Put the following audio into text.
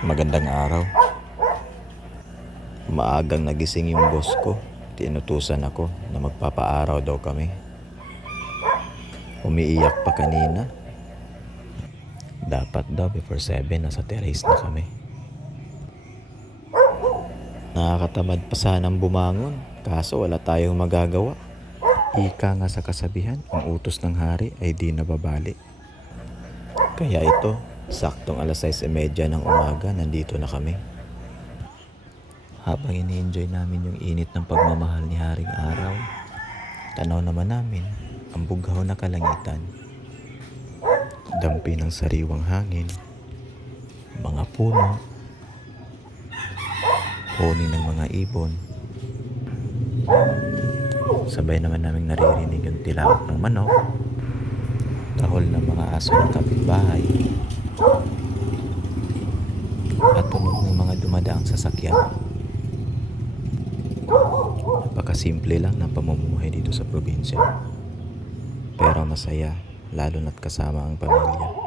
Magandang araw. Maagang nagising yung boss ko. Tinutusan ako na magpapaaraw daw kami. Umiiyak pa kanina. Dapat daw before 7 nasa terrace na kami. Nakakatamad pa sanang bumangon, kaso wala tayong magagawa. Ika nga sa kasabihan, ang utos ng hari ay di nababali. Kaya ito, saktong 6:30 ng umaga, nandito na kami. Habang ini-enjoy namin yung init ng pagmamahal ni Haring Araw, tanaw naman namin ang bughaw na kalangitan. Dampi ng sariwang hangin, mga puno, huni ng mga ibon. Sabay naman naming naririnig yung tilaok ng manok, tahol ng mga aso ng kapitbahay, at tunog ng mga dumadaang sasakyan. Napakasimple lang ng pamumuhay dito sa probinsya. Pero masaya, lalo na't kasama ang pamilya.